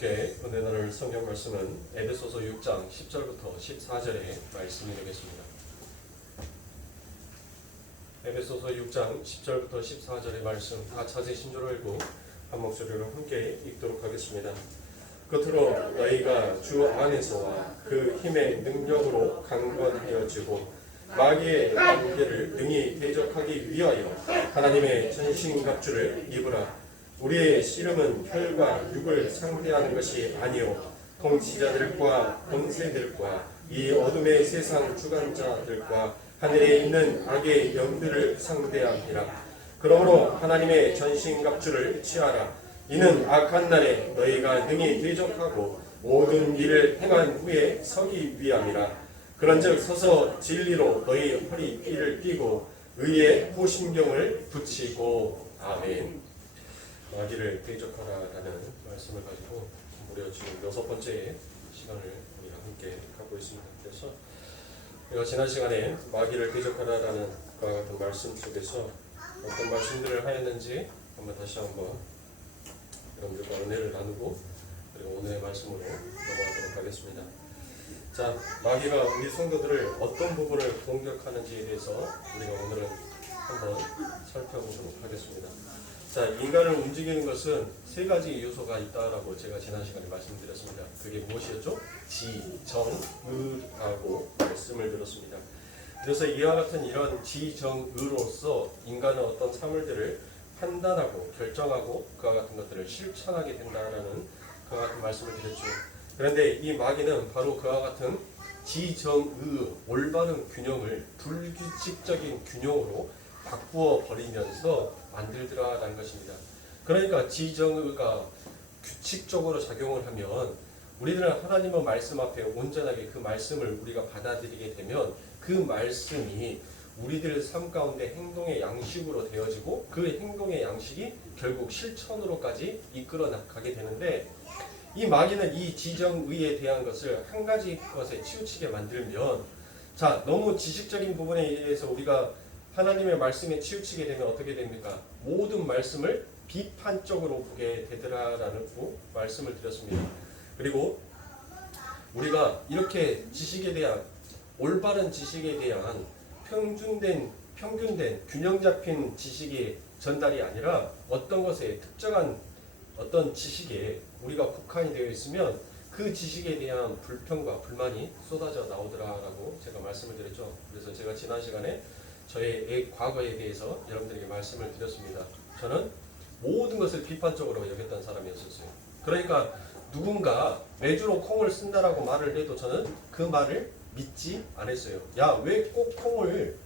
함께 은혜 나눌 성경 말씀은 에베소서 6장 10절부터 14절의 말씀이 되겠습니다. 에베소서 6장 10절부터 14절의 말씀 다 찾으신 줄 알고 한 목소리로 함께 읽도록 하겠습니다. 끝으로 너희가 주 안에서와 그 힘의 능력으로 강건하여지고 마귀의 관계를 능히 대적하기 위하여 하나님의 전신갑주를 입으라. 우리의 씨름은 혈과 육을 상대하는 것이 아니요 통치자들과 권세들과 이 어둠의 세상 주관자들과 하늘에 있는 악의 영들을 상대함이라. 그러므로 하나님의 전신갑주를 취하라. 이는 악한 날에 너희가 능히 대적하고 모든 일을 행한 후에 서기 위함이라. 그런즉 서서 진리로 너희 허리띠를 띠고 의의 호심경을 붙이고. 아멘. 마귀를 대적하라라는 말씀을 가지고 무려 지금 6번째 시간을 우리가 함께 갖고 있습니다. 그래서 우리가 지난 시간에 마귀를 대적하라라는 것과 같은 말씀 속에서 어떤 말씀들을 하였는지 다시 한번 여러분들과 은혜를 나누고 그리고 오늘의 말씀으로 넘어가도록 하겠습니다. 자, 마귀가 우리 성도들을 어떤 부분을 공격하는지에 대해서 우리가 오늘은 한번 살펴보도록 하겠습니다. 자, 인간을 움직이는 것은 세 가지 요소가 있다라고 제가 지난 시간에 말씀드렸습니다. 그게 무엇이었죠? 지, 정, 의라고 말씀을 드렸습니다. 그래서 이와 같은 이런 지, 정, 의로서 인간은 어떤 사물들을 판단하고 결정하고 그와 같은 것들을 실천하게 된다라는 그와 같은 말씀을 드렸죠. 그런데 이 마귀는 바로 그와 같은 지, 정, 의, 올바른 균형을 불규칙적인 균형으로 바꾸어 버리면서 만들더라라는 것입니다. 그러니까 지정의가 규칙적으로 작용을 하면 우리들은 하나님의 말씀 앞에 온전하게 그 말씀을 우리가 받아들이게 되면 그 말씀이 우리들 삶 가운데 행동의 양식으로 되어지고 그 행동의 양식이 결국 실천으로까지 이끌어 나가게 되는데 이 마귀는 이 지정의에 대한 것을 한 가지 것에 치우치게 만들면 자, 너무 지식적인 부분에 의해서 우리가 하나님의 말씀에 치우치게 되면 어떻게 됩니까? 모든 말씀을 비판적으로 보게 되더라라는 말씀을 드렸습니다. 그리고 우리가 이렇게 지식에 대한 올바른 지식에 대한 평균된 균형 잡힌 지식이 전달이 아니라 어떤 것에 특정한 어떤 지식에 우리가 국한이 되어 있으면 그 지식에 대한 불평과 불만이 쏟아져 나오더라라고 제가 말씀을 드렸죠. 그래서 제가 지난 시간에 저의 과거에 대해서 여러분들에게 말씀을 드렸습니다. 저는 모든 것을 비판적으로 여겼던 사람이었어요. 그러니까 누군가 메주로 콩을 쓴다라고 말을 해도 저는 그 말을 믿지 않았어요. 야, 왜 꼭 콩을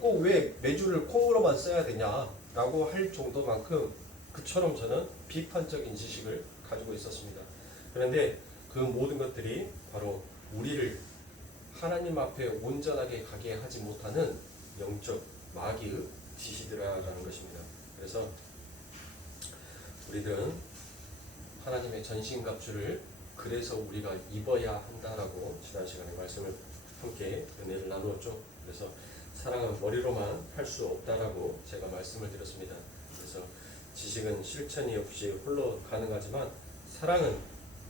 꼭 왜 메주를 콩으로만 써야 되냐라고 할 정도만큼 그처럼 저는 비판적인 지식을 가지고 있었습니다. 그런데 그 모든 것들이 바로 우리를 하나님 앞에 온전하게 가게 하지 못하는 영적 마귀의 지시들이라는 것입니다. 그래서 우리들은 하나님의 전신갑주를 그래서 우리가 입어야 한다라고 지난 시간에 말씀을 함께 은혜를 나누었죠. 그래서 사랑은 머리로만 할 수 없다라고 제가 말씀을 드렸습니다. 그래서 지식은 실천이 없이 홀로 가능하지만 사랑은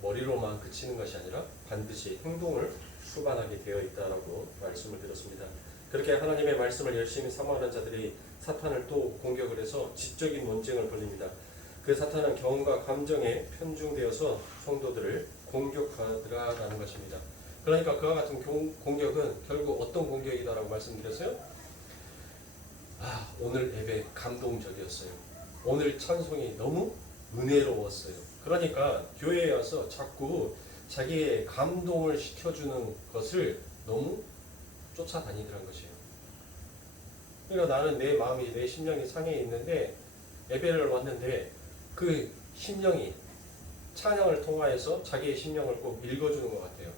머리로만 그치는 것이 아니라 반드시 행동을 수반하게 되어 있다라고 말씀을 드렸습니다. 그렇게 하나님의 말씀을 열심히 사모하는 자들이 사탄을 또 공격을 해서 지적인 논쟁을 벌립니다. 그 사탄은 경험과 감정에 편중되어서 성도들을 공격하더라라는 것입니다. 그러니까 그와 같은 공격은 결국 어떤 공격이다라고 말씀드렸어요? 오늘 예배 감동적이었어요. 오늘 찬송이 너무 은혜로웠어요. 그러니까 교회에 와서 자꾸 자기의 감동을 시켜주는 것을 너무 쫓아다니더란 것이에요. 그러니까 나는 내 마음이 내 심령이 상해 있는데 예배를 왔는데 그 심령이 찬양을 통하여서 자기의 심령을 꼭 읽어주는 것 같아요.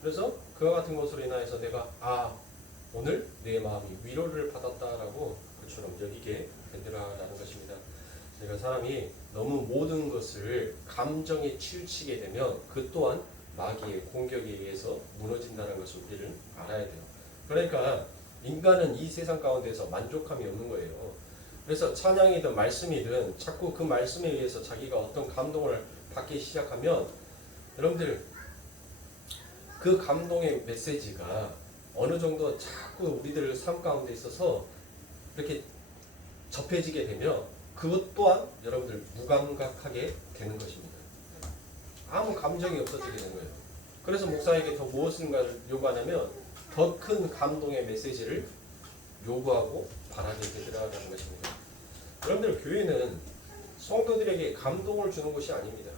그래서 그와 같은 것으로 인하여서 내가 오늘 내 마음이 위로를 받았다라고 그처럼 여기게 되더라라는 것입니다. 그러니까 사람이 너무 모든 것을 감정에 치우치게 되면 그 또한 마귀의 공격에 의해서 무너진다는 것을 우리는 알아야 돼요. 그러니까 인간은 이 세상 가운데서 만족함이 없는 거예요. 그래서 찬양이든 말씀이든 자꾸 그 말씀에 의해서 자기가 어떤 감동을 받기 시작하면 여러분들 그 감동의 메시지가 어느 정도 자꾸 우리들 삶 가운데 있어서 이렇게 접해지게 되면 그것 또한 여러분들 무감각하게 되는 것입니다. 아무 감정이 없어지게 되는 거예요. 그래서 목사에게 더 무엇인가를 요구하냐면 더 큰 감동의 메시지를 요구하고 바라게 되더라라는 것입니다. 여러분들 교회는 성도들에게 감동을 주는 곳이 아닙니다.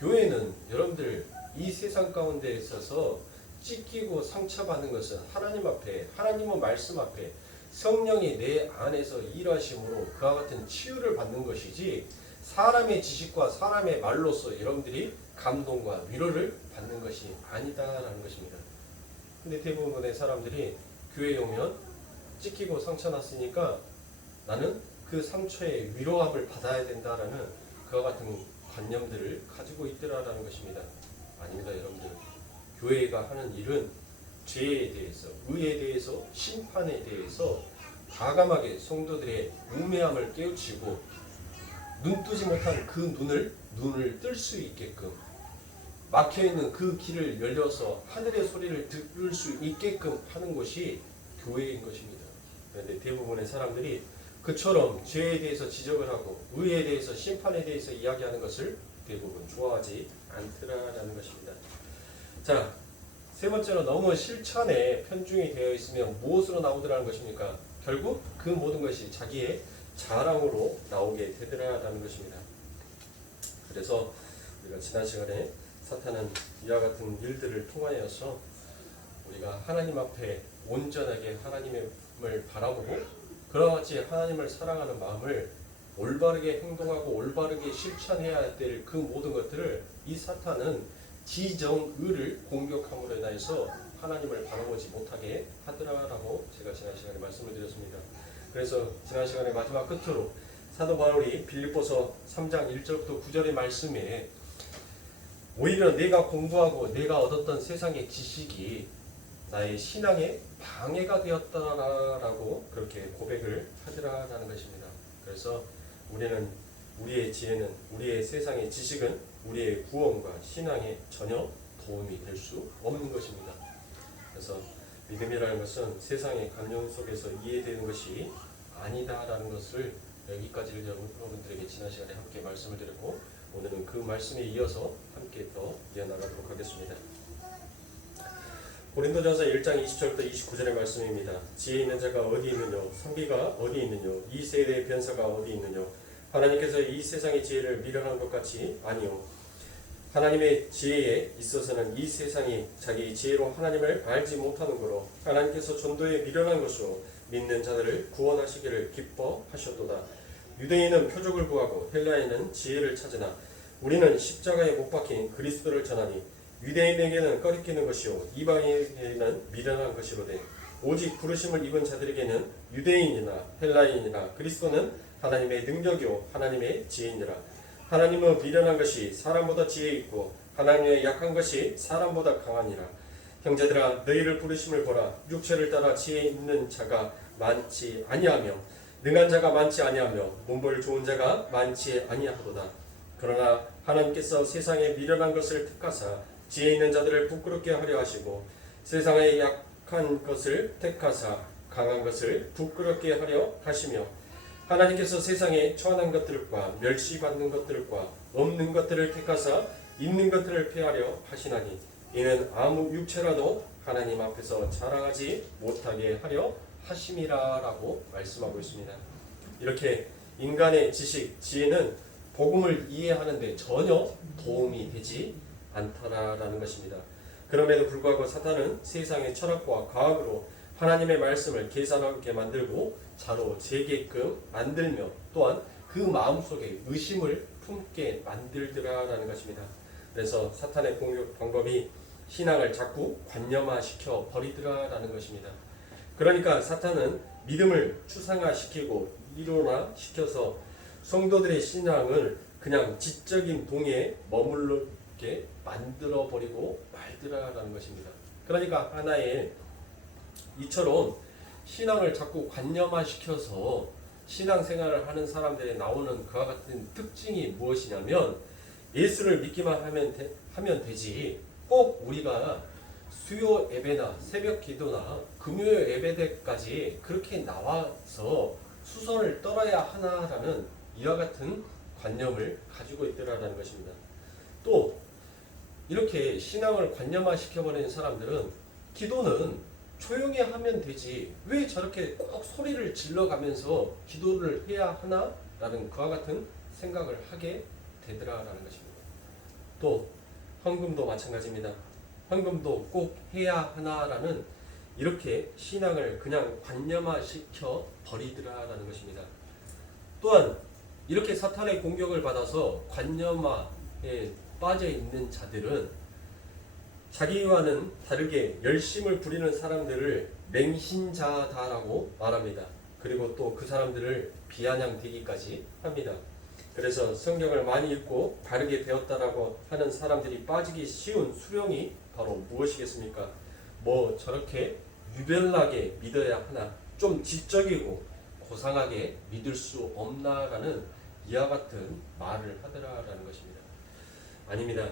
교회는 여러분들 이 세상 가운데 있어서 찢기고 상처받는 것은 하나님 앞에, 하나님의 말씀 앞에 성령이 내 안에서 일하심으로 그와 같은 치유를 받는 것이지 사람의 지식과 사람의 말로서 여러분들이 감동과 위로를 받는 것이 아니다라는 것입니다. 근데 대부분의 사람들이 교회에 오면 찢기고 상처났으니까 나는 그 상처의 위로함을 받아야 된다라는 그와 같은 관념들을 가지고 있더라라는 것입니다. 아닙니다, 여러분들. 교회가 하는 일은 죄에 대해서, 의에 대해서, 심판에 대해서 과감하게 성도들의 우매함을 깨우치고 눈 뜨지 못한 그 눈을 뜰 수 있게끔 막혀있는 그 길을 열려서 하늘의 소리를 들을 수 있게끔 하는 것이 교회인 것입니다. 그런데 대부분의 사람들이 그처럼 죄에 대해서 지적을 하고 의에 대해서 심판에 대해서 이야기하는 것을 대부분 좋아하지 않더라라는 것입니다. 자, 세 번째로 너무 실천에 편중이 되어 있으면 무엇으로 나오더라는 것입니까? 결국 그 모든 것이 자기의 자랑으로 나오게 되더라라는 것입니다. 그래서 우리가 지난 시간에 사탄은 이와 같은 일들을 통하여서 우리가 하나님 앞에 온전하게 하나님을 바라보고 그와 같이 하나님을 사랑하는 마음을 올바르게 행동하고 올바르게 실천해야 될 그 모든 것들을 이 사탄은 지정의를 공격함으로 인해서 하나님을 바라보지 못하게 하더라라고 제가 지난 시간에 말씀을 드렸습니다. 그래서 지난 시간에 마지막 끝으로 사도 바울이 빌립보서 3장 1절부터 9절의 말씀에 오히려 내가 공부하고 내가 얻었던 세상의 지식이 나의 신앙에 방해가 되었다라고 그렇게 고백을 하더라라는 것입니다. 그래서 우리의 지혜는, 우리의 세상의 지식은 우리의 구원과 신앙에 전혀 도움이 될 수 없는 것입니다. 그래서 믿음이라는 것은 세상의 감정 속에서 이해되는 것이 아니다라는 것을 여기까지 여러분들에게 지난 시간에 함께 말씀을 드렸고 오늘은 그 말씀에 이어서 함께 더 이어나가도록 하겠습니다. 고린도전서 1장 20절부터 29절의 말씀입니다. 지혜 있는 자가 어디 있느뇨? 선비가 어디 있느뇨? 이 세대의 변사가 어디 있느뇨? 하나님께서 이 세상의 지혜를 미련한 것 같이 아니요. 하나님의 지혜에 있어서는 이 세상이 자기 지혜로 하나님을 알지 못하는 거로 하나님께서 전도에 미련한 것으로 믿는 자들을 구원하시기를 기뻐하셨도다. 유대인은 표적을 구하고 헬라인은 지혜를 찾으나 우리는 십자가에 못 박힌 그리스도를 전하니 유대인에게는 꺼리끼는 것이요 이방인에게는 미련한 것이로되 오직 부르심을 입은 자들에게는 유대인이나 헬라인이나 그리스도는 하나님의 능력이요 하나님의 지혜이니라. 하나님은 미련한 것이 사람보다 지혜 있고 하나님의 약한 것이 사람보다 강하니라. 형제들아 너희를 부르심을 보라. 육체를 따라 지혜 있는 자가 많지 아니하며 능한 자가 많지 아니하며 문벌 좋은 자가 많지 아니하도다. 그러나 하나님께서 세상에 미련한 것을 택하사 지혜 있는 자들을 부끄럽게 하려 하시고 세상에 약한 것을 택하사 강한 것을 부끄럽게 하려 하시며 하나님께서 세상에 천한 것들과 멸시받는 것들과 없는 것들을 택하사 있는 것들을 폐하려 하시나니 이는 아무 육체라도 하나님 앞에서 자랑하지 못하게 하려 하심이라라고 말씀하고 있습니다. 이렇게 인간의 지식, 지혜는 복음을 이해하는 데 전혀 도움이 되지 않다라는 것입니다. 그럼에도 불구하고 사탄은 세상의 철학과 과학으로 하나님의 말씀을 계산하게 만들고 자로 재게끔 만들며 또한 그 마음속에 의심을 품게 만들더라라는 것입니다. 그래서 사탄의 공격 방법이 신앙을 자꾸 관념화시켜 버리더라라는 것입니다. 그러니까 사탄은 믿음을 추상화시키고 이론화시켜서 성도들의 신앙을 그냥 지적인 동에 머물게 만들어버리고 말더라라는 것입니다. 그러니까 하나의 이처럼 신앙을 자꾸 관념화시켜서 신앙생활을 하는 사람들에 나오는 그와 같은 특징이 무엇이냐면 예수를 믿기만 하면 되지 꼭 우리가 수요 예배나 새벽 기도나 금요 예배 때까지 그렇게 나와서 수선을 떨어야 하나라는 이와 같은 관념을 가지고 있더라라는 것입니다. 또 이렇게 신앙을 관념화시켜버리는 사람들은 기도는 조용히 하면 되지 왜 저렇게 꼭 소리를 질러가면서 기도를 해야 하나라는 그와 같은 생각을 하게 되더라라는 것입니다. 또 헌금도 마찬가지입니다. 헌금도 꼭 해야 하나라는 이렇게 신앙을 그냥 관념화시켜 버리더라라는 것입니다. 또한 이렇게 사탄의 공격을 받아서 관념화에 빠져 있는 자들은 자기와는 다르게 열심을 부리는 사람들을 맹신자다라고 말합니다. 그리고 또 그 사람들을 비아냥대기까지 합니다. 그래서 성경을 많이 읽고 바르게 배웠다라고 하는 사람들이 빠지기 쉬운 수령이 바로 무엇이겠습니까? 뭐 저렇게 유별나게 믿어야 하나, 좀 지적이고 고상하게 믿을 수 없나라는 이와 같은 말을 하더라라는 것입니다. 아닙니다.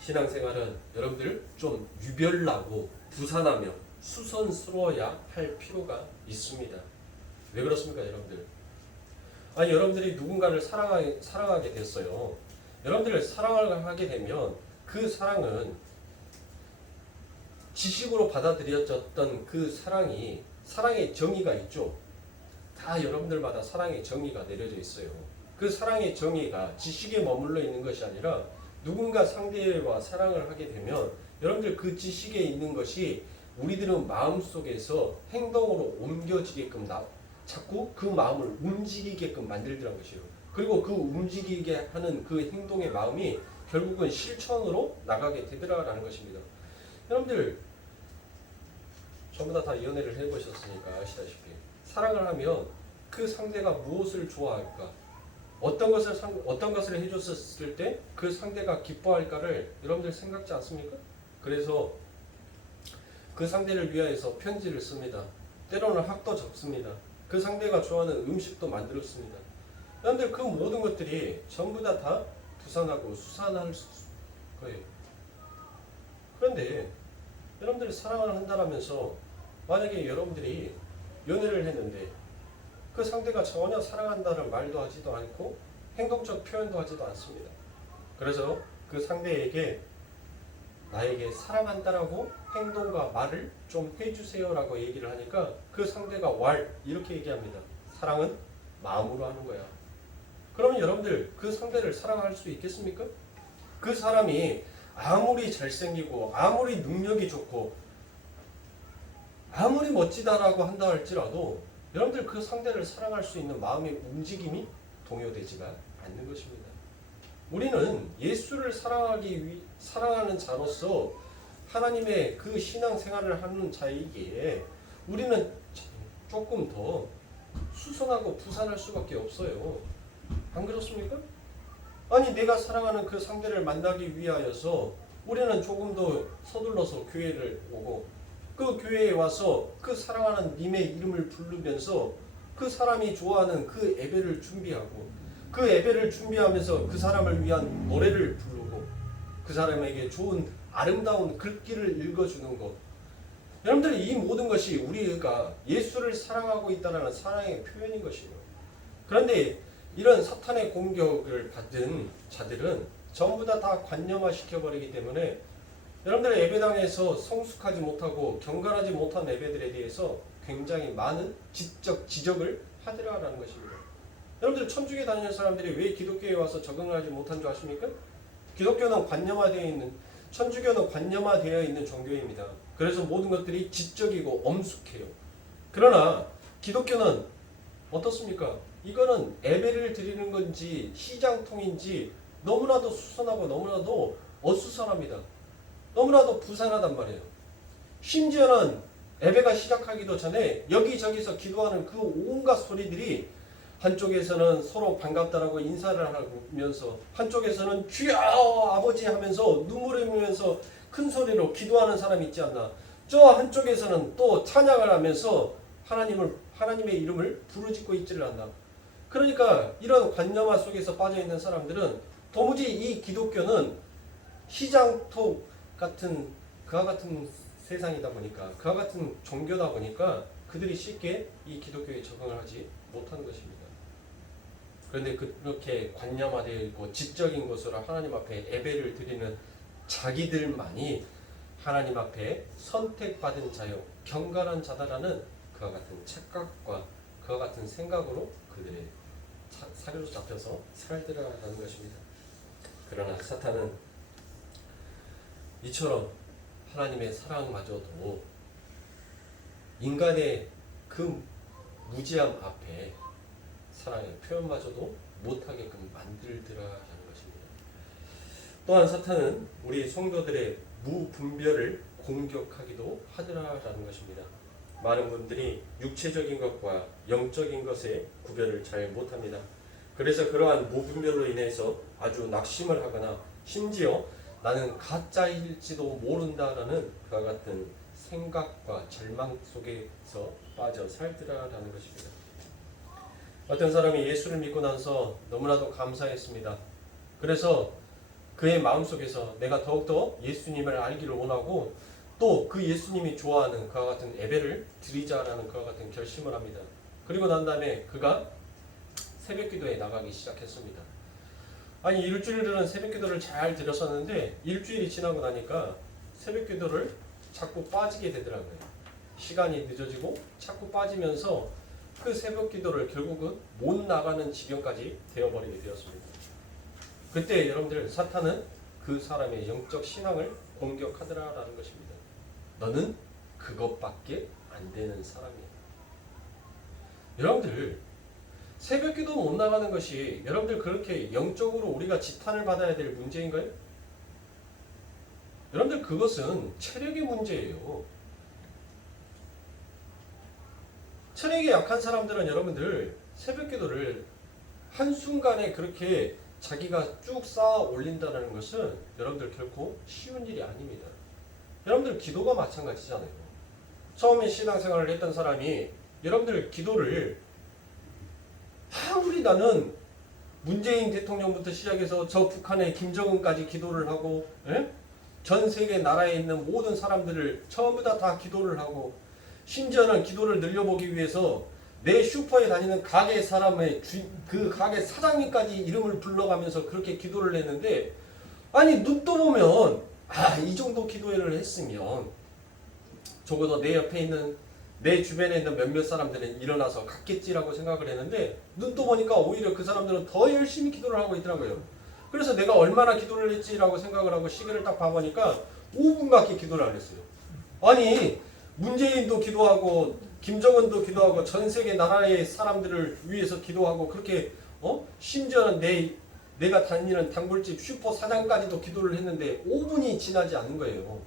신앙생활은 여러분들 좀 유별나고 부산하며 수선스러워야 할 필요가 있습니다. 왜 그렇습니까, 여러분들? 아니, 여러분들이 누군가를 사랑하게 됐어요. 여러분들을 사랑을 하게 되면 그 사랑은 지식으로 받아들여졌던 그 사랑의 정의가 있죠. 다 여러분들마다 사랑의 정의가 내려져 있어요. 그 사랑의 정의가 지식에 머물러 있는 것이 아니라 누군가 상대와 사랑을 하게 되면 여러분들 그 지식에 있는 것이 우리들은 마음속에서 행동으로 옮겨지게끔 자꾸 그 마음을 움직이게끔 만들더라는 것이에요. 그리고 그 움직이게 하는 그 행동의 마음이 결국은 실천으로 나가게 되더라라는 것입니다. 여러분들 전부 다 연애를 해보셨으니까 아시다시피 사랑을 하면 그 상대가 무엇을 좋아할까, 어떤 것을 해줬을 때 그 상대가 기뻐할까를 여러분들 생각지 않습니까? 그래서 그 상대를 위하여서 편지를 씁니다. 때로는 학도 적습니다. 그 상대가 좋아하는 음식도 만들었습니다. 여러분들 그 모든 것들이 전부 다 부산하고 수산할 거예요. 그런데 여러분들이 사랑을 한다라면서 만약에 여러분들이 연애를 했는데 그 상대가 전혀 사랑한다는 말도 하지도 않고 행동적 표현도 하지도 않습니다. 그래서 그 상대에게 나에게 사랑한다라고 행동과 말을 좀 해주세요라고 얘기를 하니까 그 상대가 이렇게 얘기합니다. 사랑은 마음으로 하는 거야. 그러면 여러분들 그 상대를 사랑할 수 있겠습니까? 그 사람이 아무리 잘생기고 아무리 능력이 좋고 아무리 멋지다라고 한다 할지라도 여러분들 그 상대를 사랑할 수 있는 마음의 움직임이 동요되지가 않는 것입니다. 우리는 예수를 사랑하는 자로서 하나님의 그 신앙생활을 하는 자이기에 우리는 조금 더 수선하고 부산할 수밖에 없어요. 안 그렇습니까? 아니, 내가 사랑하는 그 상대를 만나기 위하여서 우리는 조금 더 서둘러서 교회를 오고 그 교회에 와서 그 사랑하는 님의 이름을 부르면서 그 사람이 좋아하는 그 예배를 준비하고 그 예배를 준비하면서 그 사람을 위한 노래를 부르고 그 사람에게 좋은 아름다운 글귀를 읽어주는 것. 여러분들 이 모든 것이 우리가 예수를 사랑하고 있다는 사랑의 표현인 것이에요. 그런데 이런 사탄의 공격을 받은 자들은 전부 다 관념화시켜버리기 때문에 여러분들 예배당에서 성숙하지 못하고 경건하지 못한 예배들에 대해서 굉장히 많은 지적을 하더라라는 것입니다. 여러분들 천주교 다니는 사람들이 왜 기독교에 와서 적응을 하지 못한 줄 아십니까? 기독교는 관념화되어 있는, 천주교는 관념화되어 있는 종교입니다. 그래서 모든 것들이 지적이고 엄숙해요. 그러나 기독교는 어떻습니까? 이거는 예배를 드리는 건지 시장통인지 너무나도 수선하고 너무나도 어수선합니다. 너무나도 부산하단 말이에요. 심지어는 예배가 시작하기도 전에 여기저기서 기도하는 그 온갖 소리들이 한쪽에서는 서로 반갑다라고 인사를 하면서 한쪽에서는 주여 아버지 하면서 눈물을 흘리면서 큰 소리로 기도하는 사람이 있지 않나. 저 한쪽에서는 또 찬양을 하면서 하나님의 이름을 부르짖고 있지를 않나. 그러니까 이런 관념화 속에서 빠져있는 사람들은 도무지 이 기독교는 시장통 같은 그와 같은 세상이다 보니까, 그와 같은 종교다 보니까 그들이 쉽게 이 기독교에 적응을 하지 못하는 것입니다. 그런데 그렇게 관념화되어 있고 지적인 것으로 하나님 앞에 예배를 드리는 자기들만이 하나님 앞에 선택받은 자요 경건한 자다라는 그와 같은 착각과 그와 같은 생각으로 그들의 사료로 잡혀서 살더라라는 것입니다. 그러나 사탄은 이처럼 하나님의 사랑마저도 인간의 그 무지함 앞에 사랑의 표현마저도 못하게끔 만들더라라는 것입니다. 또한 사탄은 우리 성도들의 무분별을 공격하기도 하더라라는 것입니다. 많은 분들이 육체적인 것과 영적인 것의 구별을 잘 못합니다. 그래서 그러한 무분별로 인해서 아주 낙심을 하거나 심지어 나는 가짜일지도 모른다라는 그와 같은 생각과 절망 속에서 빠져 살더라라는 것입니다. 어떤 사람이 예수를 믿고 나서 너무나도 감사했습니다. 그래서 그의 마음속에서 내가 더욱더 예수님을 알기를 원하고 또 그 예수님이 좋아하는 그와 같은 예배를 드리자라는 그와 같은 결심을 합니다. 그리고 난 다음에 그가 새벽기도에 나가기 시작했습니다. 아니 일주일은 새벽기도를 잘 드렸었는데 일주일이 지나고 나니까 새벽기도를 자꾸 빠지게 되더라고요. 시간이 늦어지고 자꾸 빠지면서 그 새벽기도를 결국은 못 나가는 지경까지 되어버리게 되었습니다. 그때 여러분들 사탄은 그 사람의 영적 신앙을 공격하더라라는 것입니다. 너는 그것밖에 안 되는 사람이야. 여러분들 새벽기도 못 나가는 것이 여러분들 그렇게 영적으로 우리가 지탄을 받아야 될 문제인가요? 여러분들 그것은 체력의 문제예요. 체력이 약한 사람들은 여러분들 새벽기도를 한순간에 그렇게 자기가 쭉 쌓아 올린다는 것은 여러분들 결코 쉬운 일이 아닙니다. 여러분들 기도가 마찬가지잖아요. 처음에 신앙생활을 했던 사람이 여러분들 기도를 우리 나는 문재인 대통령부터 시작해서 저 북한의 김정은까지 기도를 하고 전 세계 나라에 있는 모든 사람들을 전부 다 기도를 하고 심지어는 기도를 늘려보기 위해서 내 슈퍼에 다니는 가게 사람의 그 가게 사장님까지 이름을 불러가면서 그렇게 기도를 했는데 아니 눈 떠보면 이 정도 기도를 했으면 적어도 내 옆에 있는 내 주변에 있는 몇몇 사람들은 일어나서 갔겠지라고 생각을 했는데 눈 떠보니까 오히려 그 사람들은 더 열심히 기도를 하고 있더라고요. 그래서 내가 얼마나 기도를 했지라고 생각을 하고 시계를 딱 봐보니까 5분밖에 기도를 안 했어요. 아니 문재인도 기도하고 김정은도 기도하고 전 세계 나라의 사람들을 위해서 기도하고 그렇게 심지어는 내가 다니는 단골집 슈퍼 사장까지도 기도를 했는데 5분이 지나지 않는 거예요.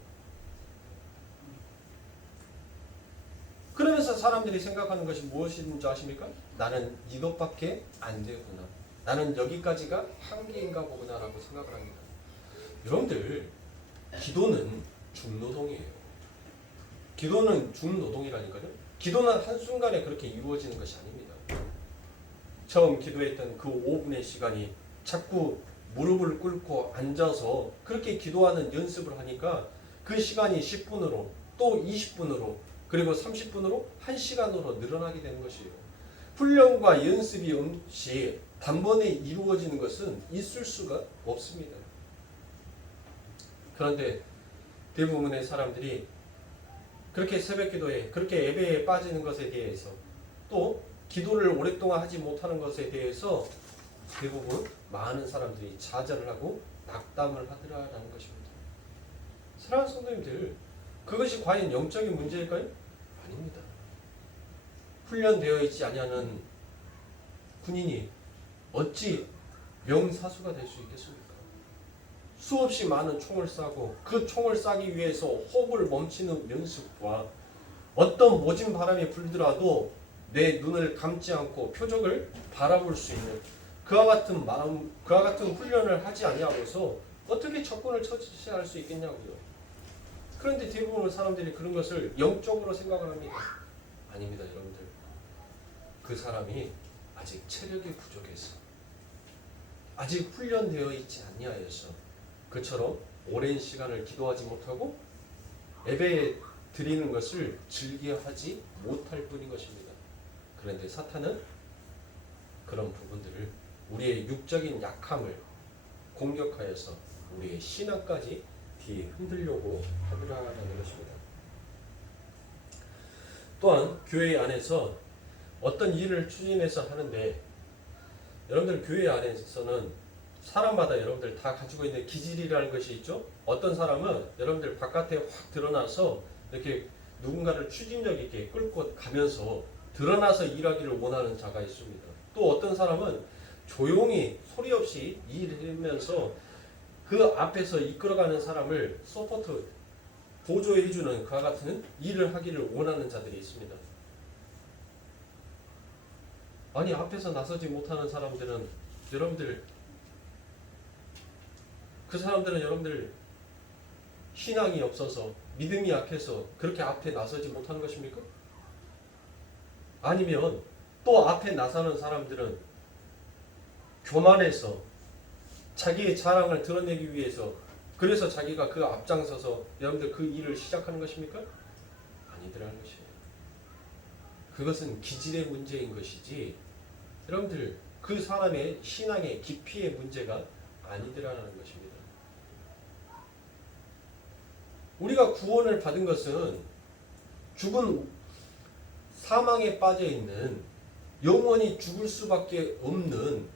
그러면서 사람들이 생각하는 것이 무엇인지 아십니까? 나는 이것밖에 안 되구나. 나는 여기까지가 한계인가 보구나 라고 생각을 합니다. 여러분들 기도는 중노동이에요. 기도는 중노동이라니까요. 기도는 한순간에 그렇게 이루어지는 것이 아닙니다. 처음 기도했던 그 5분의 시간이 자꾸 무릎을 꿇고 앉아서 그렇게 기도하는 연습을 하니까 그 시간이 10분으로 또 20분으로 그리고 30분으로 1시간으로 늘어나게 되는 것이에요. 훈련과 연습이 없이 단번에 이루어지는 것은 있을 수가 없습니다. 그런데 대부분의 사람들이 그렇게 새벽기도에 그렇게 예배에 빠지는 것에 대해서 또 기도를 오랫동안 하지 못하는 것에 대해서 대부분 많은 사람들이 좌절을 하고 낙담을 하더라라는 것입니다. 사랑하는 성도님들, 그것이 과연 영적인 문제일까요? 아닙니다. 훈련되어 있지 아니하는 군인이 어찌 명사수가 될 수 있겠습니까? 수없이 많은 총을 쏴고 그 총을 쏴기 위해서 호흡을 멈추는 연습과 어떤 모진 바람이 불더라도 내 눈을 감지 않고 표적을 바라볼 수 있는 그와 같은 마음, 그와 같은 훈련을 하지 아니하고서 어떻게 적군을 처치할 수 있겠냐고요. 그런데 대부분의 사람들이 그런 것을 영적으로 생각을 합니다. 아닙니다, 여러분들. 그 사람이 아직 체력이 부족해서 아직 훈련되어 있지 아니하여서 그처럼 오랜 시간을 기도하지 못하고 예배 드리는 것을 즐겨하지 못할 뿐인 것입니다. 그런데 사탄은 그런 부분들을 우리의 육적인 약함을 공격하여서 우리의 신앙까지 뒤흔들려고 하더라는 것입니다. 또한 교회 안에서 어떤 일을 추진해서 하는데 여러분들 교회 안에서는 사람마다 여러분들 다 가지고 있는 기질이라는 것이 있죠. 어떤 사람은 여러분들 바깥에 확 드러나서 이렇게 누군가를 추진력 있게 끌고 가면서 드러나서 일하기를 원하는 자가 있습니다. 또 어떤 사람은 조용히 소리 없이 일하면서 그 앞에서 이끌어가는 사람을 서포트 보조해주는 그와 같은 일을 하기를 원하는 자들이 있습니다. 아니 앞에서 나서지 못하는 사람들은 여러분들 그 사람들은 여러분들 신앙이 없어서 믿음이 약해서 그렇게 앞에 나서지 못하는 것입니까? 아니면 또 앞에 나서는 사람들은 교만해서 자기의 자랑을 드러내기 위해서 그래서 자기가 그 앞장서서 여러분들 그 일을 시작하는 것입니까? 아니더라는 것이에요. 그것은 기질의 문제인 것이지 여러분들 그 사람의 신앙의 깊이의 문제가 아니더라는 것입니다. 우리가 구원을 받은 것은 죽은 사망에 빠져 있는 영원히 죽을 수밖에 없는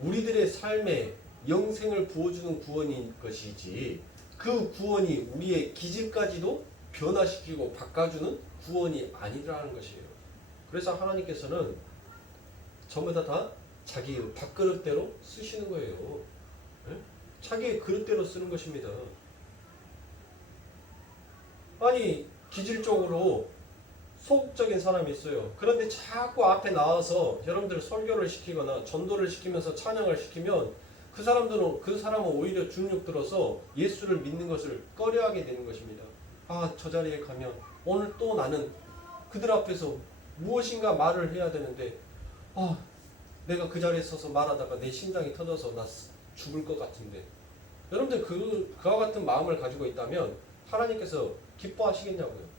우리들의 삶에 영생을 부어주는 구원인 것이지 그 구원이 우리의 기질까지도 변화시키고 바꿔주는 구원이 아니라는 것이에요. 그래서 하나님께서는 전부 다 자기 밥그릇대로 쓰시는 거예요. 네? 자기의 그릇대로 쓰는 것입니다. 아니 기질적으로 소극적인 사람이 있어요. 그런데 자꾸 앞에 나와서 여러분들 설교를 시키거나 전도를 시키면서 찬양을 시키면 그 사람은 오히려 중력 들어서 예수를 믿는 것을 꺼려하게 되는 것입니다. 아, 저 자리에 가면 오늘 또 나는 그들 앞에서 무엇인가 말을 해야 되는데 내가 그 자리에 서서 말하다가 내 심장이 터져서 나 죽을 것 같은데 여러분들 그와 같은 마음을 가지고 있다면 하나님께서 기뻐하시겠냐고요.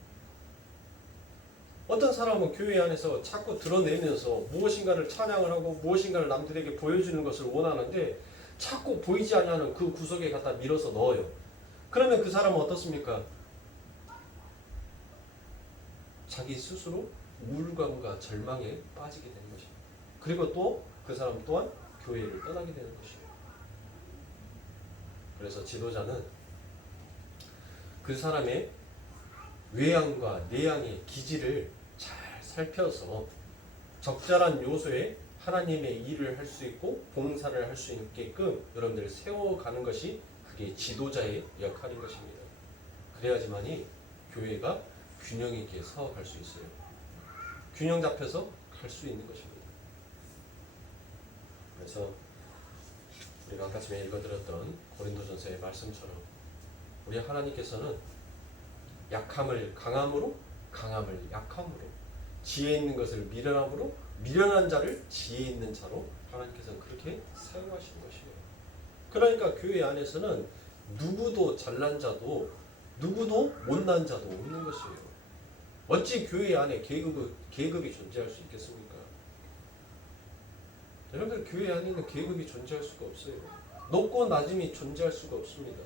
어떤 사람은 교회 안에서 자꾸 드러내면서 무엇인가를 찬양을 하고 무엇인가를 남들에게 보여주는 것을 원하는데 자꾸 보이지 않는 그 구석에 갖다 밀어서 넣어요. 그러면 그 사람은 어떻습니까? 자기 스스로 우울감과 절망에 빠지게 되는 것입니다. 그리고 또 그 사람 또한 교회를 떠나게 되는 것이에요. 그래서 지도자는 그 사람의 외양과 내양의 기질을 잘 살펴서 적절한 요소에 하나님의 일을 할 수 있고 봉사를 할 수 있게끔 여러분들 세워가는 것이 그게 지도자의 역할인 것입니다. 그래야지만이 교회가 균형 있게 서갈 수 있어요. 균형 잡혀서 갈 수 있는 것입니다. 그래서 우리가 아까 전에 읽어드렸던 고린도전서의 말씀처럼 우리 하나님께서는 약함을 강함으로, 강함을 약함으로, 지혜 있는 것을 미련함으로, 미련한 자를 지혜 있는 자로 하나님께서는 그렇게 사용하시는 것이에요. 그러니까 교회 안에서는 누구도 잘난 자도 누구도 못난 자도 없는 것이에요. 어찌 교회 안에 계급이 존재할 수 있겠습니까? 여러분들 교회 안에는 계급이 존재할 수가 없어요. 높고 낮음이 존재할 수가 없습니다.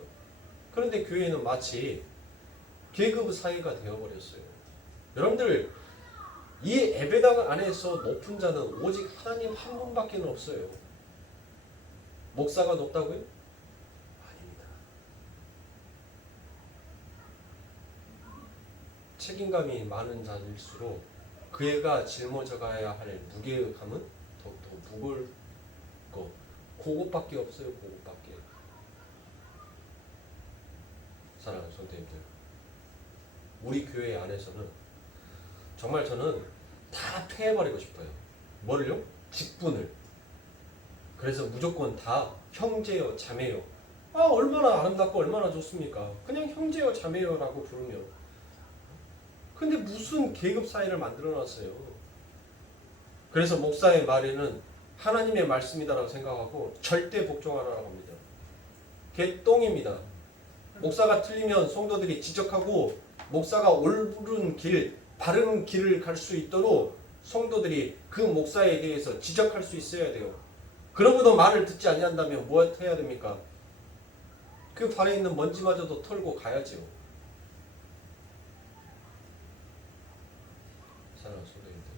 그런데 교회는 마치 계급 사회가 되어버렸어요. 여러분들 이 예배당 안에서 높은 자는 오직 하나님 한 분밖에 없어요. 목사가 높다고요? 아닙니다. 책임감이 많은 자일수록 그 애가 짊어져가야 할 무게감은 더욱더 무거울 거. 그것밖에 없어요. 그것밖에. 사랑하는 성도님들, 우리 교회 안에서는 정말 저는 다 폐해버리고 싶어요. 뭐를요? 직분을. 그래서 무조건 다 형제요, 자매요. 얼마나 아름답고 얼마나 좋습니까? 그냥 형제요, 자매요라고 부르면. 근데 무슨 계급 사회를 만들어 놨어요. 그래서 목사의 말에는 하나님의 말씀이다라고 생각하고 절대 복종하라고 합니다. 그게 똥입니다. 목사가 틀리면 성도들이 지적하고 목사가 옳은 길, 바른 길을 갈 수 있도록 성도들이 그 목사에 대해서 지적할 수 있어야 돼요. 그러고도 말을 듣지 아니한다면 뭐 해야 됩니까? 그 발에 있는 먼지마저도 털고 가야죠. 사랑하는 성도님들,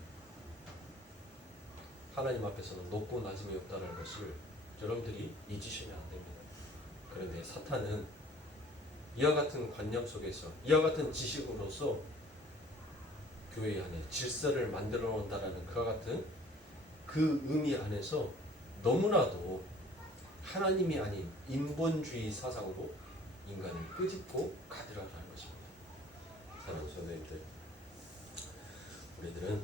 하나님 앞에서는 높고 낮음이 없다는 것을 여러분들이 잊으시면 안 됩니다. 그런데 사탄은 이와 같은 관념 속에서 이와 같은 지식으로서 교회 안에 질서를 만들어 놓는다라는 그와 같은 그 의미 안에서 너무나도 하나님이 아닌 인본주의 사상으로 인간을 끄집고 가더라는 것입니다. 사랑하는 성도님들, 우리들은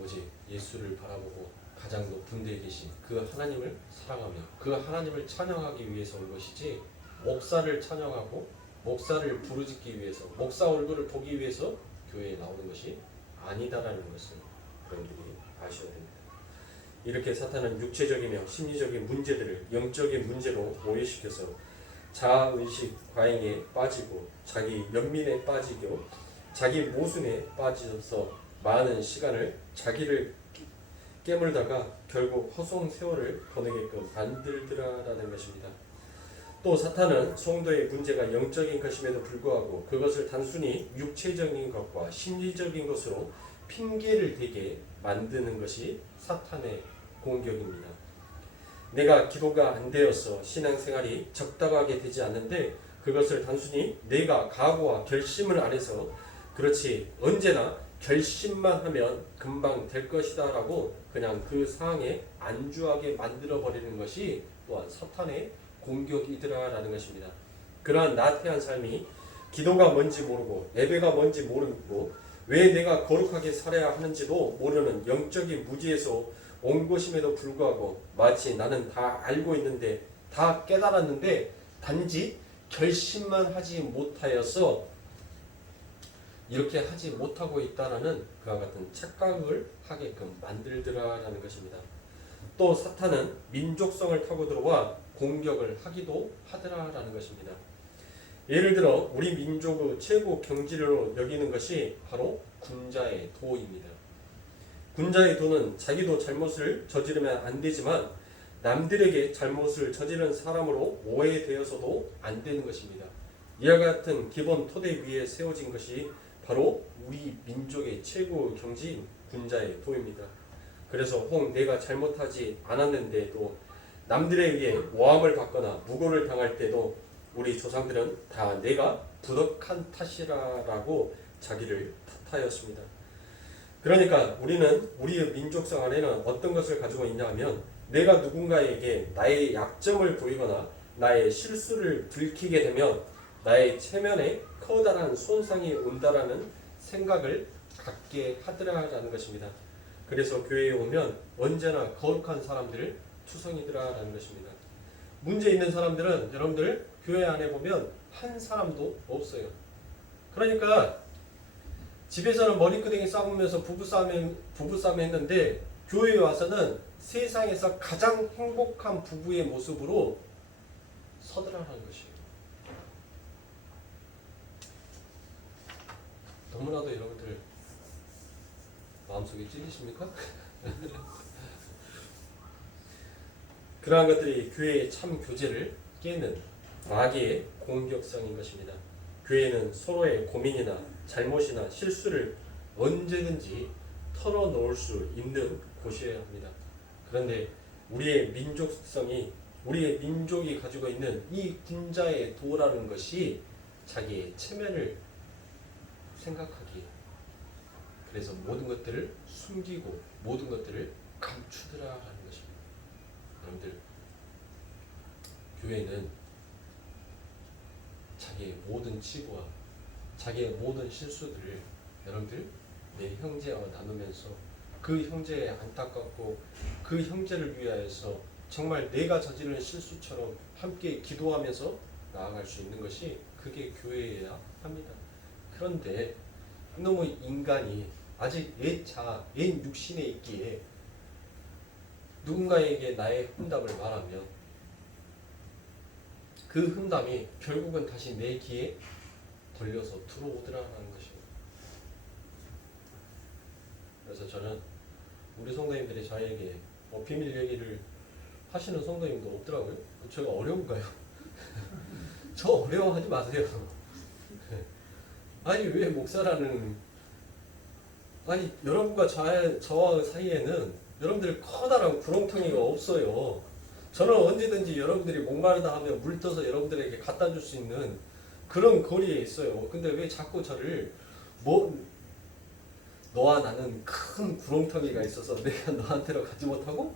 오직 예수를 바라보고 가장 높은 데에 계신 그 하나님을 사랑하며 그 하나님을 찬양하기 위해서 온 것이지, 목사를 찬양하고 목사를 부르짖기 위해서, 목사 얼굴을 보기 위해서 교회에 나오는 것이 아니다라는 것을 여러분들이 아셔야 됩니다. 이렇게 사탄은 육체적이며 심리적인 문제들을 영적인 문제로 오해시켜서 자아의식 과잉에 빠지고 자기 연민에 빠지고 자기 모순에 빠져서 많은 시간을 자기를 깨물다가 결국 허송 세월을 보내게끔 만들더라라는 것입니다. 또 사탄은 성도의 문제가 영적인 것임에도 불구하고 그것을 단순히 육체적인 것과 심리적인 것으로 핑계를 대게 만드는 것이 사탄의 공격입니다. 내가 기도가 안 되어서 신앙생활이 적당하게 되지 않는데 그것을 단순히 내가 각오와 결심을 안 해서 그렇지 언제나 결심만 하면 금방 될 것이다 라고 그냥 그 상황에 안주하게 만들어 버리는 것이 또한 사탄의 공격이더라라는 것입니다. 그러한 나태한 삶이 기도가 뭔지 모르고 예배가 뭔지 모르고 왜 내가 거룩하게 살아야 하는지도 모르는 영적인 무지에서 온 것임에도 불구하고 마치 나는 다 알고 있는데 다 깨달았는데 단지 결심만 하지 못하여서 이렇게 하지 못하고 있다라는 그와 같은 착각을 하게끔 만들더라라는 것입니다. 또 사탄은 민족성을 타고 들어와 공격을 하기도 하더라라는 것입니다. 예를 들어 우리 민족의 최고 경지로 여기는 것이 바로 군자의 도입니다. 군자의 도는 자기도 잘못을 저지르면 안 되지만 남들에게 잘못을 저지른 사람으로 오해되어서도 안 되는 것입니다. 이와 같은 기본 토대 위에 세워진 것이 바로 우리 민족의 최고 경지인 군자의 도입니다. 그래서 혹 내가 잘못하지 않았는데도 남들에 의해 모함을 받거나 무고를 당할 때도 우리 조상들은 다 내가 부덕한 탓이라고 자기를 탓하였습니다. 그러니까 우리는 우리의 민족성 안에는 어떤 것을 가지고 있냐 하면 내가 누군가에게 나의 약점을 보이거나 나의 실수를 들키게 되면 나의 체면에 커다란 손상이 온다라는 생각을 갖게 하더라라는 것입니다. 그래서 교회에 오면 언제나 거룩한 사람들을 투성이더라라는 것입니다. 문제 있는 사람들은 여러분들 교회 안에 보면 한 사람도 없어요. 그러니까 집에서는 머리끄댕이 싸우면서 부부싸움 했는데 교회에 와서는 세상에서 가장 행복한 부부의 모습으로 서더라라는 것이에요. 너무나도 여러분들 마음속에 찔리십니까? 그러한 것들이 교회의 참 교제를 깨는 마귀의 공격성인 것입니다. 교회는 서로의 고민이나 잘못이나 실수를 언제든지 털어놓을 수 있는 곳이어야 합니다. 그런데 우리의 민족성이, 우리의 민족이 가지고 있는 이 군자의 도라는 것이 자기의 체면을 생각하기에, 그래서 모든 것들을 숨기고 모든 것들을 감추더라 하는 것입니다. 여러분들, 교회는 자기의 모든 치부와 자기의 모든 실수들을 여러분들 내 형제와 나누면서 그 형제의 안타깝고 그 형제를 위하여서 정말 내가 저지른 실수처럼 함께 기도하면서 나아갈 수 있는 것이 그게 교회여야 합니다. 그런데 너무 인간이 아직 옛 육신에 있기에 누군가에게 나의 흠담을 말하면 그 흠담이 결국은 다시 내 귀에 걸려서 들어오더라는 것입니다. 그래서 저는 우리 성도님들이 저에게 비밀 얘기를 하시는 성도님도 없더라고요. 제가 어려운가요? 저 어려워하지 마세요. 아니 왜 목사라는, 아니 여러분과 저와 사이에는 여러분들 커다란 구렁텅이가 없어요. 저는 언제든지 여러분들이 목마르다 하면 물 떠서 여러분들에게 갖다 줄 수 있는 그런 거리에 있어요. 근데 왜 자꾸 저를 너와 나는 큰 구렁텅이가 있어서 내가 너한테로 가지 못하고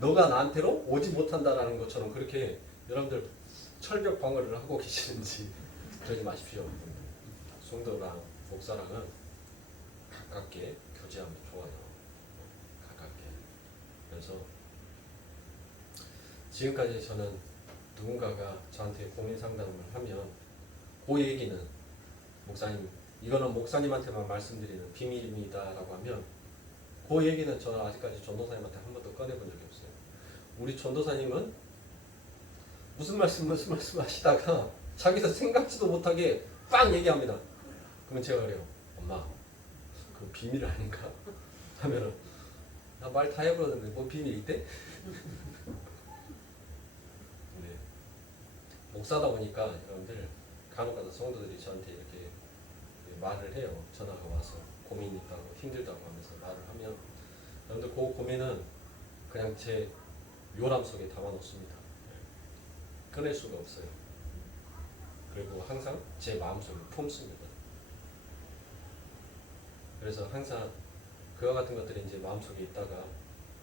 너가 나한테로 오지 못한다라는 것처럼 그렇게 여러분들 철벽 방어를 하고 계시는지 그러지 마십시오. 성도랑 목사랑은 가깝게 교제하면 좋아요. 가깝게. 그래서 지금까지 저는 누군가가 저한테 고민 상담을 하면 그 얘기는 목사님, 이거는 목사님한테만 말씀드리는 비밀입니다 라고 하면 그 얘기는 저는 아직까지 전도사님한테 한 번도 꺼내본 적이 없어요. 우리 전도사님은 무슨 말씀 하시다가 자기도 생각지도 못하게 빵 얘기합니다. 그러면 제가 그래요. 엄마, 그 비밀 아닌가? 하면은 나 말 다 해버렸는데 뭐 비밀 있대? 네. 목사다 보니까 여러분들 간혹가다 성도들이 저한테 이렇게 말을 해요. 전화가 와서 고민이 있다고 힘들다고 하면서 말을 하면 여러분들 그 고민은 그냥 제 요람 속에 담아놓습니다. 꺼낼 수가 없어요. 그리고 항상 제 마음속에 품습니다. 그래서 항상 그와 같은 것들이 이제 마음속에 있다가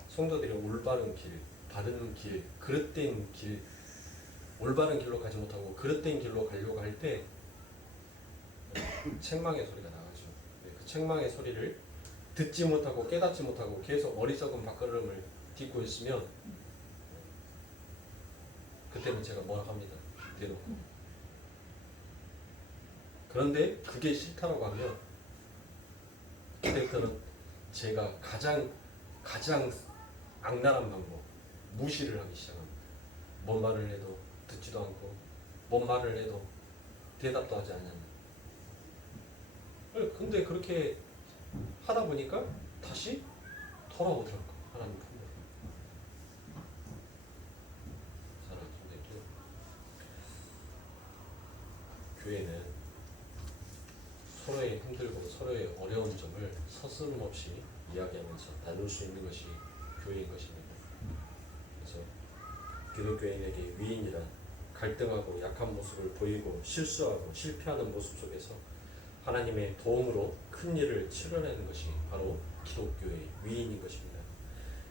성도들이 올바른 길, 바른 길, 그릇된 길, 올바른 길로 가지 못하고 그릇된 길로 가려고 할 때 책망의 소리가 나가죠. 그 책망의 소리를 듣지 못하고 깨닫지 못하고 계속 어리석은 발걸음을 딛고 있으면 그때는 제가 뭐라 합니다. 대놓고. 그런데 그게 싫다라고 하면 그때부터는 제가 가장 악랄한 방법, 무시를 하기 시작합니다. 뭔 말을 해도 듣지도 않고 뭔 말을 해도 대답도 하지 않는. 근데 그렇게 하다 보니까 다시 돌아오더라고 하나님 품으로. 사랑하는 성도들, 교회는 서로의 힘들고 서로의 어려운 점을 서슴없이 이야기하면서 나눌 수 있는 것이 교회인 것입니다. 그래서 기독교인에게 위인이란 갈등하고 약한 모습을 보이고 실수하고 실패하는 모습 속에서 하나님의 도움으로 큰 일을 치러내는 것이 바로 기독교의 위인인 것입니다.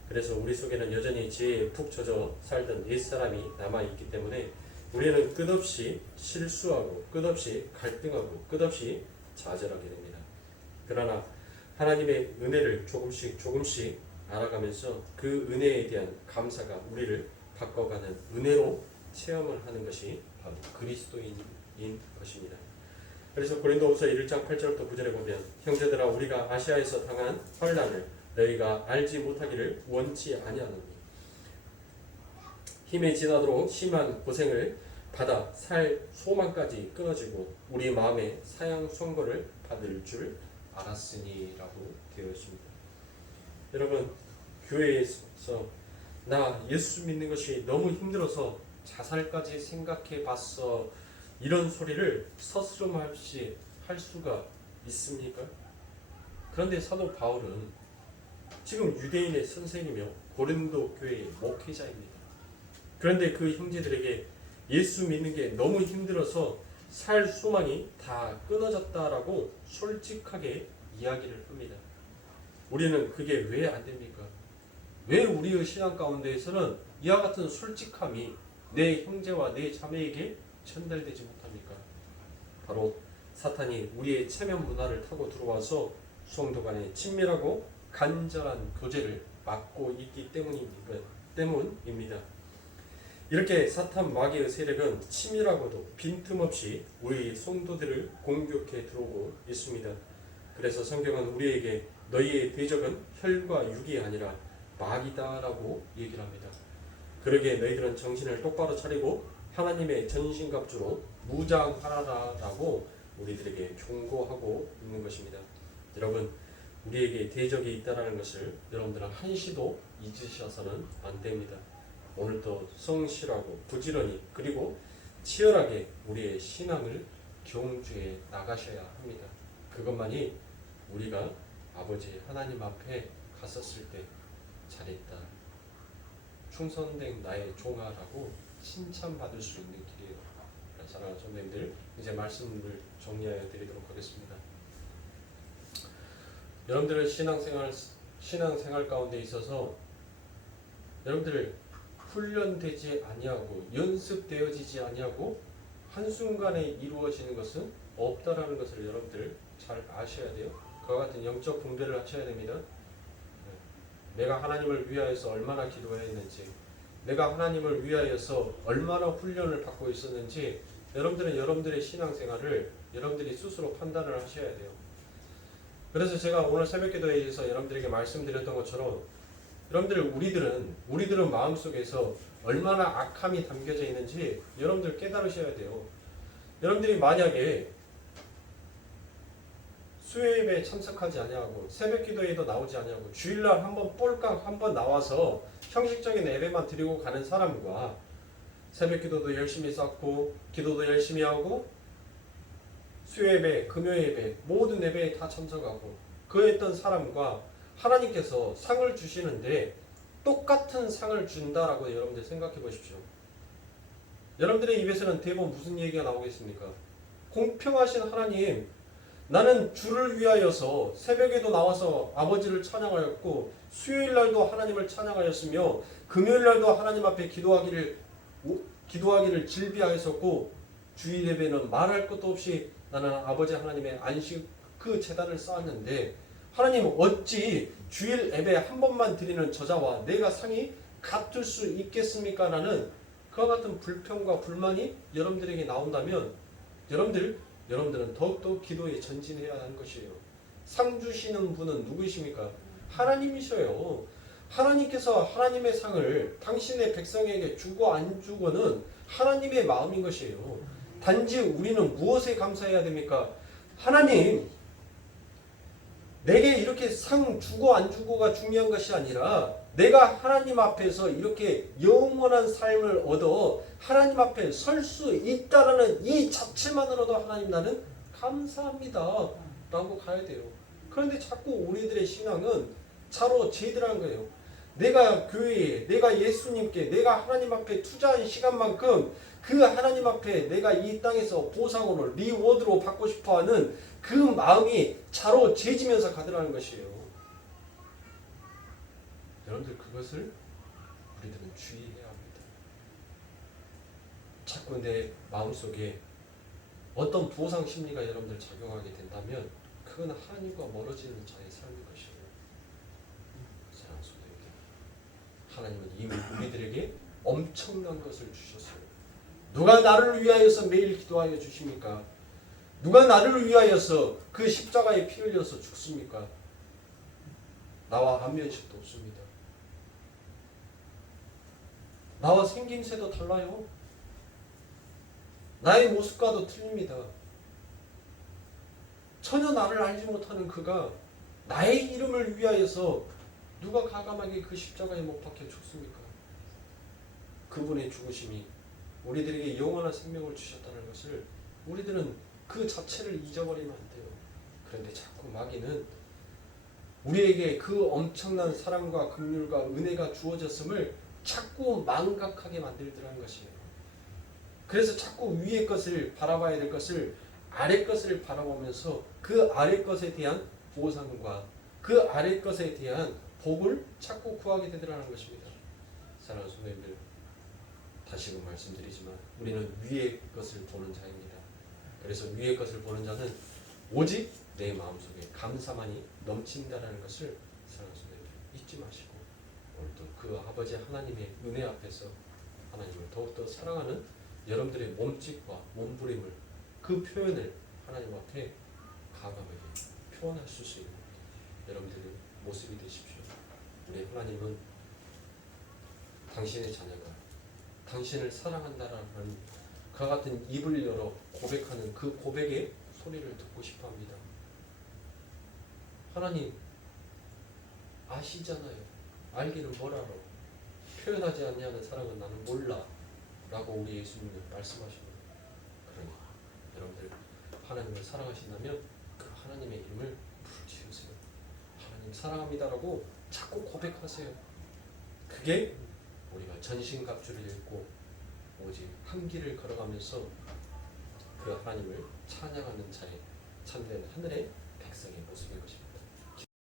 그래서 우리 속에는 여전히 지혜에 푹 젖어 살던 옛사람이 남아있기 때문에 우리는 끝없이 실수하고 끝없이 갈등하고 끝없이 좌절하게 됩니다. 그러나 하나님의 은혜를 조금씩 알아가면서 그 은혜에 대한 감사가 우리를 바꿔가는 은혜로 체험을 하는 것이 바로 그리스도인인 것입니다. 그래서 고린도후서 1장 8절부터 9절에 보면 형제들아 우리가 아시아에서 당한 환난을 너희가 알지 못하기를 원치 아니하노니 힘에 지나도록 심한 고생을 받아 살 소망까지 끊어지고 우리 마음에 사형 선고를 받을 줄 알았으니라고 되어 있습니다. 여러분, 교회에서 나 예수 믿는 것이 너무 힘들어서 자살까지 생각해 봤어, 이런 소리를 서스럼 없이 할 수가 있습니까? 그런데 사도 바울은 지금 유대인의 선생이며 고린도 교회의 목회자입니다. 그런데 그 형제들에게 예수 믿는 게 너무 힘들어서 살 소망이 다 끊어졌다라고 솔직하게 이야기를 합니다. 우리는 그게 왜 안 됩니까? 왜 우리의 신앙 가운데에서는 이와 같은 솔직함이 내 형제와 내 자매에게 전달되지 못합니까? 바로 사탄이 우리의 체면 문화를 타고 들어와서 성도 간의 친밀하고 간절한 교제를 막고 있기 때문입니다. 이렇게 사탄 마귀의 세력은 치밀하고도 빈틈없이 우리 성도들을 공격해 들어오고 있습니다. 그래서 성경은 우리에게 너희의 대적은 혈과 육이 아니라 말이다라고 얘기를 합니다. 그러기에 너희들은 정신을 똑바로 차리고 하나님의 전신갑주로 무장하라라고 우리들에게 경고하고 있는 것입니다. 여러분, 우리에게 대적이 있다는 것을 여러분들은 한시도 잊으셔서는 안 됩니다. 오늘도 성실하고 부지런히 그리고 치열하게 우리의 신앙을 경주해 나가셔야 합니다. 그것만이 우리가 아버지 하나님 앞에 갔었을 때 잘했다, 충성된 나의 종아라고 칭찬받을 수 있는 길이에요. 사랑하는 선생님들, 이제 말씀을 정리하여 드리도록 하겠습니다. 여러분들의 신앙생활 가운데 있어서 여러분들 훈련되지 아니하고 연습되어지지 아니하고 한순간에 이루어지는 것은 없다라는 것을 여러분들 잘 아셔야 돼요. 그와 같은 영적 분별을 하셔야 됩니다. 내가 하나님을 위하여서 얼마나 기도했는지, 내가 하나님을 위하여서 얼마나 훈련을 받고 있었는지 여러분들은 여러분들의 신앙생활을 여러분들이 스스로 판단을 하셔야 돼요. 그래서 제가 오늘 새벽기도에 의해서 여러분들에게 말씀드렸던 것처럼 우리들은 마음속에서 얼마나 악함이 담겨져 있는지 여러분들 깨달으셔야 돼요. 여러분들이 만약에 수요예배에 참석하지 아니하고 새벽기도에도 나오지 아니하고 주일날 한번 꼴깍 한번 나와서 형식적인 예배만 드리고 가는 사람과 새벽기도도 열심히 쌓고 기도도 열심히 하고 수요예배, 금요예배 모든 예배에 다 참석하고 그랬던 사람과 하나님께서 상을 주시는데 똑같은 상을 준다라고 여러분들 생각해 보십시오. 여러분들의 입에서는 대부분 무슨 얘기가 나오겠습니까? 공평하신 하나님, 나는 주를 위하여서 새벽에도 나와서 아버지를 찬양하였고 수요일날도 하나님을 찬양하였으며 금요일날도 하나님 앞에 기도하기를 질비하였었고 주일 예배는 말할 것도 없이 나는 아버지 하나님의 안식 그 제단을 쌓았는데 하나님 어찌 주일 예배 한 번만 드리는 저자와 내가 상이 같을 수 있겠습니까? 라는 그와 같은 불평과 불만이 여러분들에게 나온다면 여러분들은 더욱더 기도에 전진해야 하는 것이에요. 상 주시는 분은 누구이십니까? 하나님이셔요. 하나님께서 하나님의 상을 당신의 백성에게 주고 안 주고는 하나님의 마음인 것이에요. 단지 우리는 무엇에 감사해야 됩니까? 하나님, 내게 이렇게 상 주고 안 주고가 중요한 것이 아니라 내가 하나님 앞에서 이렇게 영원한 삶을 얻어 하나님 앞에 설 수 있다라는 이 자체만으로도 하나님 나는 감사합니다 라고 가야 돼요. 그런데 자꾸 우리들의 신앙은 차로 제들한 거예요. 내가 교회에, 내가 예수님께, 내가 하나님 앞에 투자한 시간만큼 그 하나님 앞에 내가 이 땅에서 보상으로 리워드로 받고 싶어하는 그 마음이 차로 재지면서 가더라는 것이에요. 여러분들 그것을 우리들은 주의해야 합니다. 자꾸 내 마음속에 어떤 보상 심리가 여러분들 작용하게 된다면 그건 하나님과 멀어지는 자의 삶인 것이에요. 사랑하는 성도님들, 하나님은 이미 우리들에게 엄청난 것을 주셨어요. 누가 나를 위하여서 매일 기도하여 주십니까? 누가 나를 위하여서 그 십자가에 피 흘려서 죽습니까? 나와 안면식도 없습니다. 나와 생김새도 달라요. 나의 모습과도 틀립니다. 전혀 나를 알지 못하는 그가 나의 이름을 위하여서 누가 가감하게 그 십자가에 못 박혀 죽습니까? 그분의 죽으심이 우리들에게 영원한 생명을 주셨다는 것을 우리들은 그 자체를 잊어버리면 안 돼요. 그런데 자꾸 마귀는 우리에게 그 엄청난 사랑과 긍휼과 은혜가 주어졌음을 자꾸 망각하게 만들더라는 것이에요. 그래서 자꾸 위의 것을 바라봐야 될 것을 아래 것을 바라보면서 그 아래 것에 대한 보상과 그 아래 것에 대한 복을 자꾸 구하게 되더라는 것입니다. 사랑하는 성도님들, 다시금 말씀드리지만 우리는 위의 것을 보는 자입니다. 그래서 위의 것을 보는 자는 오직 내 마음속에 감사만이 넘친다라는 것을 사랑하는 성도님들 잊지 마시고 오늘도 그 아버지 하나님의 은혜 앞에서 하나님을 더욱더 사랑하는 여러분들의 몸짓과 몸부림을 그 표현을 하나님 앞에 가감하게 표현하실 수 있는 여러분들의 모습이 되십시오. 우리 하나님은 당신의 자녀가 당신을 사랑한다라는 그와 같은 입을 열어 고백하는 그 고백의 소리를 듣고 싶어 합니다. 하나님 아시잖아요. 알기는 뭘 알아. 표현하지 않냐는 사랑은 나는 몰라 라고 우리 예수님은 말씀하십니다. 그러니 여러분들 하나님을 사랑하신다면 그 하나님의 이름을 부르짖으세요. 하나님 사랑합니다라고 자꾸 고백하세요. 그게 우리가 전신갑주를 입고 오직 한 길을 걸어가면서 그 하나님을 찬양하는 자의 참된 하늘의 백성의 모습인 것입니다.